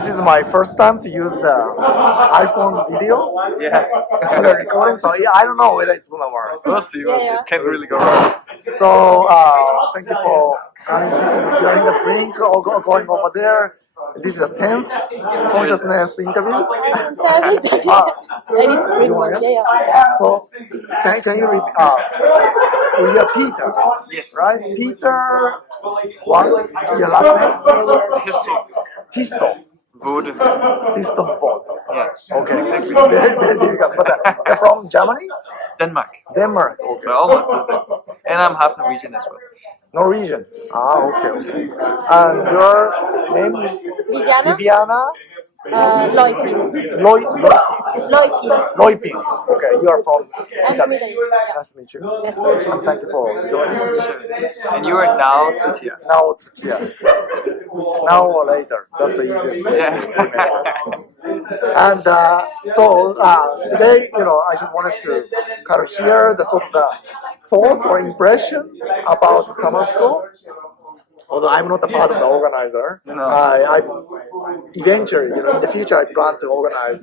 this is my first time to use the iPhone's video. Yeah. For the recording, so yeah, I don't know whether it's gonna work. We'll see. We'll see. Yeah. Can't really go wrong. So thank you for coming. This is during the drink or going over there. This is the 10th consciousness interview. I don't tell it. I need to bring one. Yeah. So can you repeat? We are Peter. Yes. Right? Peter. What? Your last name? Thestrup. Tisto. Waade. Tisto Bod. Yeah. Okay. Exactly. Very difficult. But you're from Germany? Denmark. Denmark. Okay. So almost the same. And I'm half Norwegian as well. Norwegian. Okay. And your name is Viviana Leupin. Leupin. Okay, you are from I'm from Italy. Italy. Nice to meet you. Nice to meet you. And thank you for joining. And you are now Tsuchiya. Now it's here. Now or later. That's the easiest way. Yeah. And today, I just wanted to kind of hear the sort of the thoughts or impression about the summer school. Although I'm not a part of the organizer, No. I eventually, in the future, I plan to organize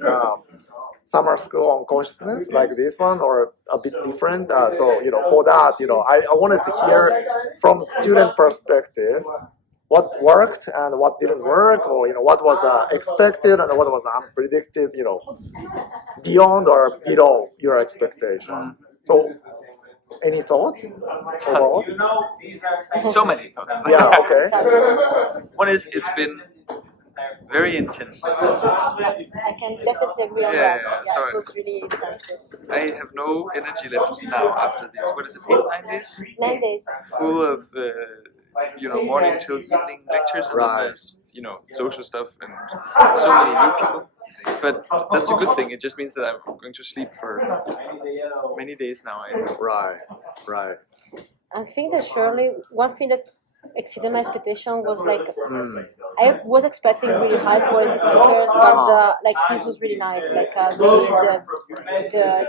summer school on consciousness like this one or a bit different. So for that, I wanted to hear from student perspective what worked and what didn't work, or what was expected and what was unpredicted, beyond or below your expectation. So, any thoughts overall? So many thoughts. Yeah. Okay. One is it's been very intense. I can definitely agree on Yeah, that. yeah, sorry. It was really intensive. I have no energy left now after this. What is it? 8, 9 days? 9 days. Full of morning till evening lectures, and then Right. there's social stuff and so many new people. But that's a good thing. It just means that I'm going to sleep for many days now. Right. I think that surely one thing that exceeded my expectation was I was expecting really high quality speakers, but this was really nice. Really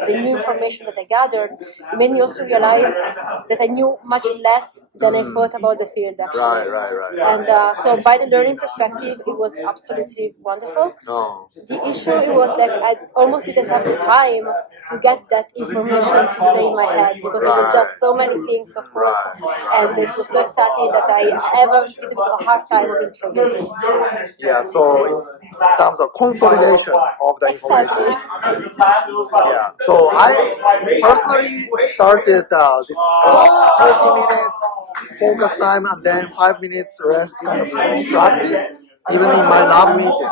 the new information that I gathered made me also realize that I knew much less than I thought about the field actually. Right. And so by the learning perspective, it was absolutely wonderful. No. The issue it was that I almost didn't have the time to get that information to stay in my head because it was just so many things, of course, and this was so exciting that I have a little bit of a hard time of integrating. Yeah. So in terms of consolidation of the information. Yeah. So I personally started this 30 minutes focus time and then 5 minutes rest kind of practice. Even in my lab meeting,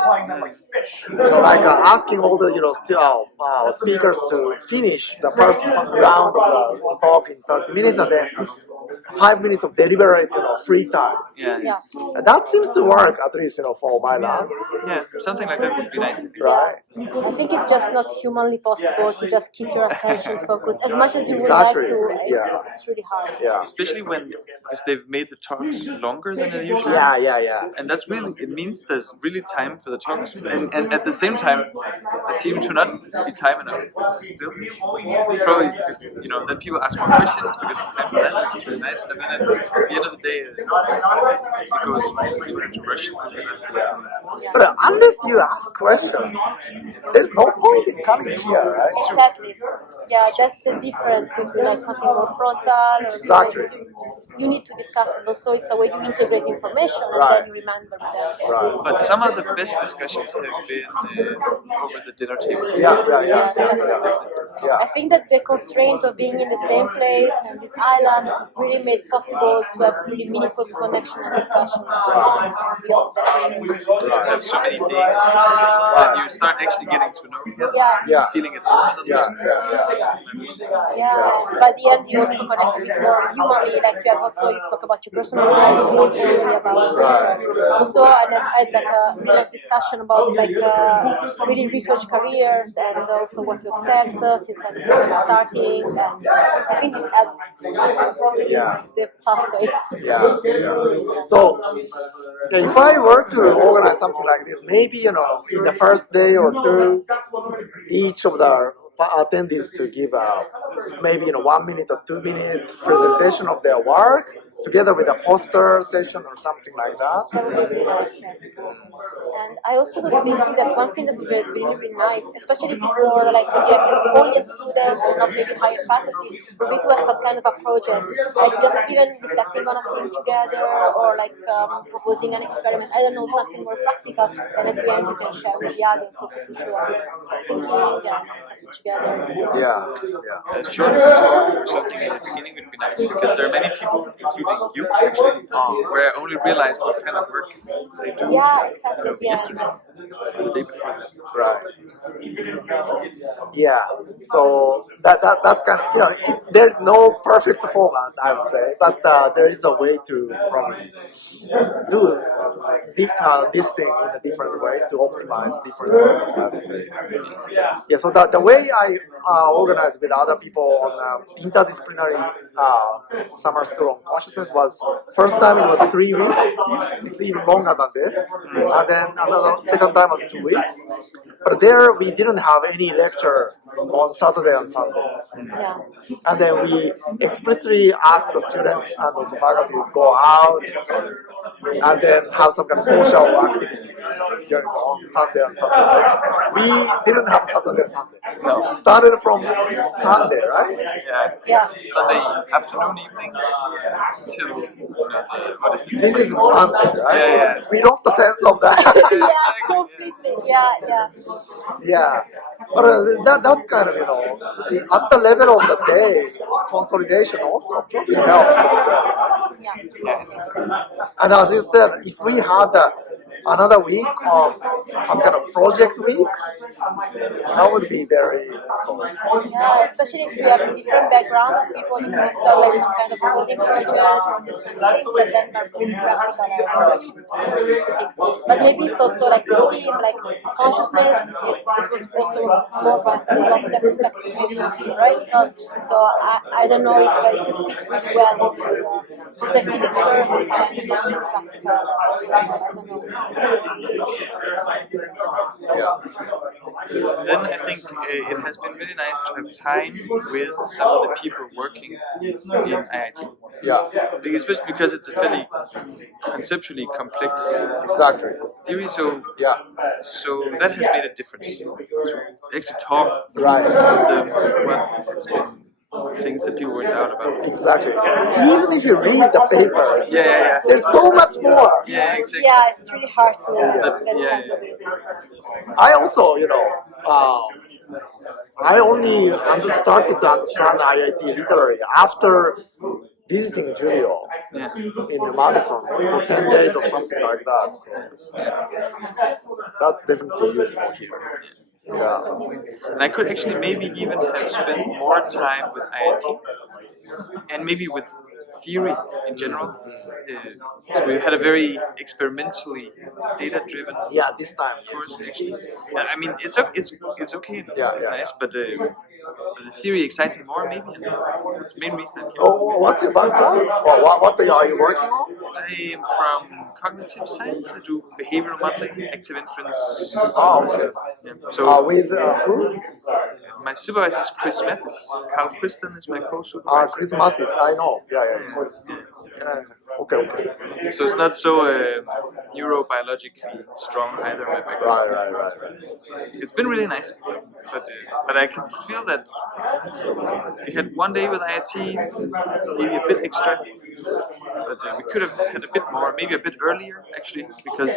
asking all the speakers to finish the first round of the talk in 30 minutes and then 5 minutes of deliberate free time. Yeah. That seems to work at least for my lab. Yeah, something like that would be nice. Right. I think it's just not humanly possible to just keep your attention focused as much as you would Exactly. like to. Yeah. It's really hard. Yeah. Especially because they've made the talks longer than they usually. Yeah. And that's really, it means there's really time for the talks, and at the same time, there seem to not be time enough still. Probably because then people ask more questions because it's time for that. It's really nice, and then at the end of the day, it goes. People have to rush through it. But unless you ask questions, there's no point in coming here, right? Exactly. Yeah, that's the difference between something more frontal or Exactly. you need to discuss it. Also, it's a way to integrate information and then remember that. Right. But some of the best discussions have been over the dinner table. Yeah. I think that the constraint of being in the same place and this island really made it possible to have really meaningful connection and discussions beyond that. You have so many days that you start actually getting to know each other, Yeah. feeling at home. By the end, you also connect a bit more humanly. You talk about your personal life, also, and then I had a nice discussion about really research careers and also what to expect since I'm just starting. And I think it adds the pathway. So, if I were to organize something like this, maybe in the first day or two, each of the attendees to give maybe 1 minute or 2 minute presentation of their work, together with a poster session or something like that. That would be really nice, yes. And I also was thinking that one thing that would be really, really nice, especially if it's more like projected only as students and not maybe higher faculty, would be to have some kind of a project, like just even reflecting on a theme together or like proposing an experiment. I don't know, something more practical, and at the end you can share with the others also to show your thinking and discuss it together. Yeah. Short talk or something in the beginning would be nice because there are many people, including you, actually, where I only realized what kind of work they do. Yeah, exactly. Yesterday, or the day before that. Right. Yeah. So that kind of, there's no perfect format, I would say, but there is a way to probably do this thing in a different way to optimize different purposes, I would say. Yeah. So the way I organized with other people on interdisciplinary summer school on consciousness was first time it was 3 weeks. It's even longer than this, and then another second time was 2 weeks. But there we didn't have any lecture on Saturday and Sunday. Yeah. And then we explicitly asked the students and also faculty to go out and then have some kind of social activity during on Sunday and Saturday. We didn't have Saturday and Sunday. No. Started from Sunday, right? Yeah. Sunday afternoon, evening till what is it? This is Monday, right? Yeah. We lost the sense of that. Yeah, completely. Yeah. Yeah, but that kind of, at the level of the day, consolidation also probably helps as well. Yeah. And as you said, if we had another week of some kind of project week, that would be very useful. Yeah, especially if you have a different background, people who also like some kind of coding project or this kind of things that then are pretty practical things. But maybe it's also like the theme, like consciousness, it was also more by philosophical perspective, maybe not theoretical. So I don't know if it could fit really well with this specific course, this kind of like practical. I don't know. Then I think it has been really nice to have time with some of the people working in IIT. Yeah, Especially because it's a fairly conceptually complex exactly. theory, so Yeah, so that has made a difference. To actually talk right. with them what has been things that people weren't out about. Exactly. Even if you read the paper, Yeah. there's so much more. Yeah, exactly. Yeah, it's really hard to get Yeah. hands of it. I also, I only started to understand IIT literally after visiting Julio Yeah. in Madison for 10 days or something like that. So that's definitely useful here. Yeah. And I could actually maybe even have spent more time with IIT and maybe with theory in general. So we had a very experimentally data-driven Yeah, this time. course actually. And I mean, it's okay, it's nice, but the theory excites me more maybe, and it's the main reason I'm here. Oh, what's your background? What are you working on? I am from cognitive science. I do behavioral modeling, active inference. Okay. Yeah. So With who? my supervisor is Chris Mathis. Carl Kristen is my co-supervisor. Chris Mattis, I know. Yeah. Okay. So it's not so neurobiologically strong either. My background. Right. It's been really nice, but I can feel that we had one day with IIT, maybe a bit extra, but we could have had a bit more, maybe a bit earlier actually, because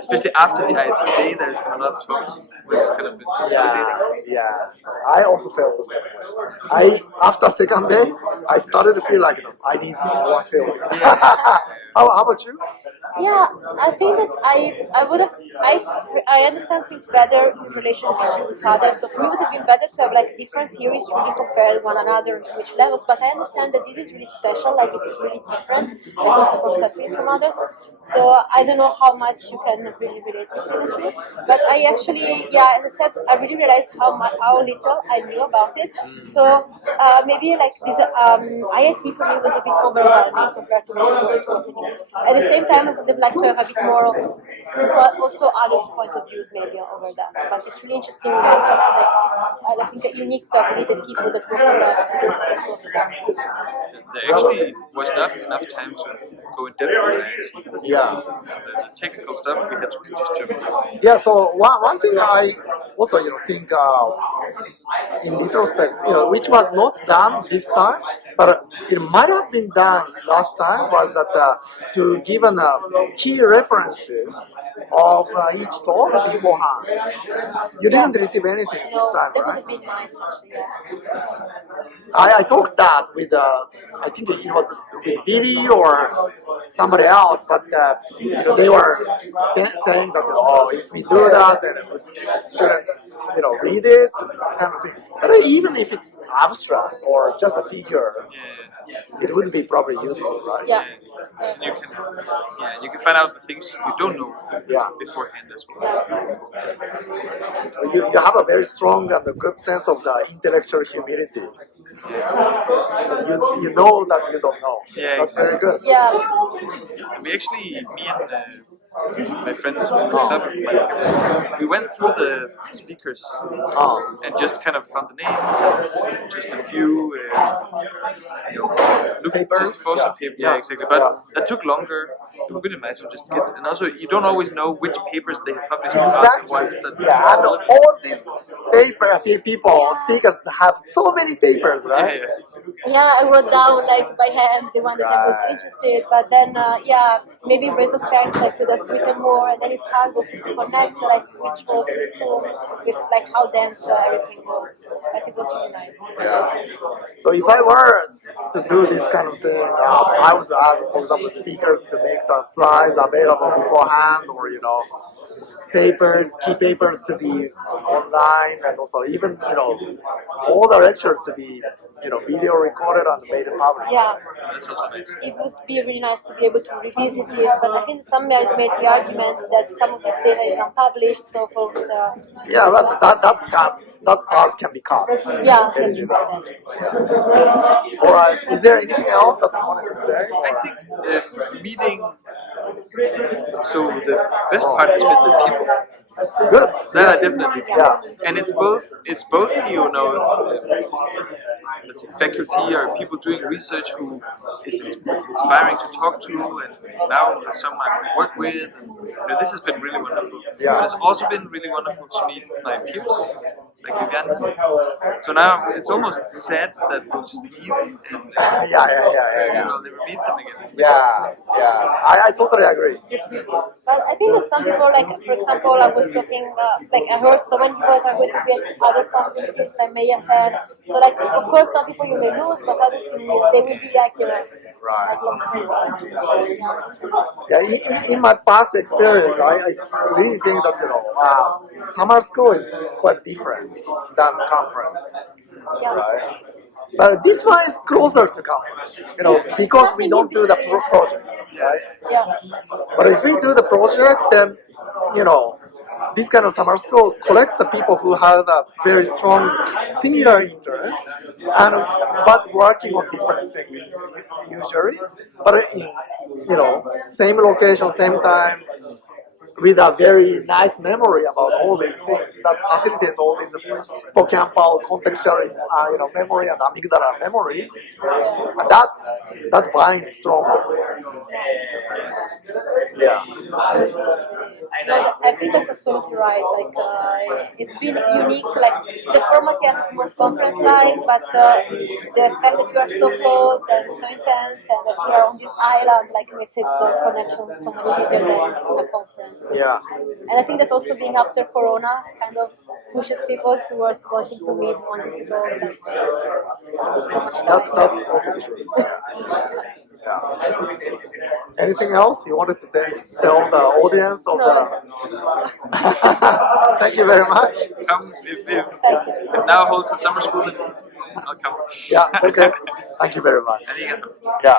especially after the IIT day, there's been a lot of talks where it's kind of been consolidating. Yeah. I also felt the same way. After second day, I started to feel like I need more film. How about you? Yeah, I think that I understand things better in relationship with others. So for me, it would have been better to have like different theories really compare one another in which levels. But I understand that this is really special, like it's really different, and also conceptually from others. So I don't know how much you can really relate between the two. But I actually, as I said, I really realized how little I knew about it. So maybe like this IIT for me was a bit overwhelming compared to what I knew. At the same time, I would have liked to have a bit more of also others' point of view maybe over that. But it's really interesting. It's I think a unique ability people that work on that. There actually was not not enough time to go in depth with IT. Yeah. The technical stuff we had to just jump through. Yeah, so one thing I also think in retrospect, which was not done this time, but it might have been done last time, was that to give an, key references of each talk beforehand. You didn't receive anything this No, time, that would right? have been nice actually, yes. I talked that with I think it was with Billy or somebody else, but they were saying that if we do that, then student read it kind of thing. But even if it's abstract or just a figure, it would be probably useful, right? Yeah. And you can find out the things you don't know beforehand as well. So you have a very strong and a good sense of the intellectual humility. You know that you don't know. Yeah, That's very good. Yeah. And me and my friend Thestrup, we went through the speakers and just kind of found the names, and just a few looking Papers? just for some paper. Yeah, exactly. But that took longer. It would be nice to just get, and also you don't always know which papers they have published about the ones that. Yeah, and all these speakers have so many papers, right? Yeah, I wrote down like by hand the one that I was interested, but then maybe in retrospect I could have written more, and then it's hard also to connect like which was before with like how dense everything was. I think it was really nice. So if I were to do this kind of thing, I would ask, for example, speakers to make the slides available beforehand, or key papers to be online, and also even all the lectures to be video recorded and made public. Yeah, That's also nice. it would be really nice to be able to revisit this, but I think some made the argument that some of this data is unpublished, so folks. Yeah, but that part can be cut. Yeah. All right. Is there anything else that you wanted to say? I think meeting. So the best part has been the people. Good. That I definitely. Yeah. And it's both let's say faculty or people doing research who is inspiring to talk to, and now for someone I work with. And, this has been really wonderful. Yeah. But it's also been really wonderful to meet my peers, like Viviana. So now it's almost sad that we'll just leave and we'll never meet them again. Yeah. I totally agree. But I think that some people, like for example, I was talking, I heard so many people are going to be at other conferences I may attend. So like, of course, some people you may lose, but others they will be like, Right. Yeah. In my past experience, I really think that summer school is quite different than conference. Yeah. Right? But this one is closer to conference, because we don't do the project, right? Yeah. But if we do the project, then this kind of summer school collects the people who have a very strong similar interest, but working on different things usually, but in same location, same time, with a very nice memory about all these things that facilitates all this hippocampal contextual memory and amygdala memory, and that binds strongly. Yeah. No, I think that's absolutely right. Like, it's been unique. Like, the format, yes, is more conference-like, but the fact that you are so close and so intense, and that you are on this island, makes it connection so much easier than in a conference. Yeah. And I think that also being after Corona kind of pushes people towards wanting to meet, wanting to talk. So much time. That's also true. Yeah. Anything else you wanted to tell the audience of Thank you very much. Come if now holds the summer school, then I'll come. Yeah. Okay. Thank you very much. Arigato. Yeah.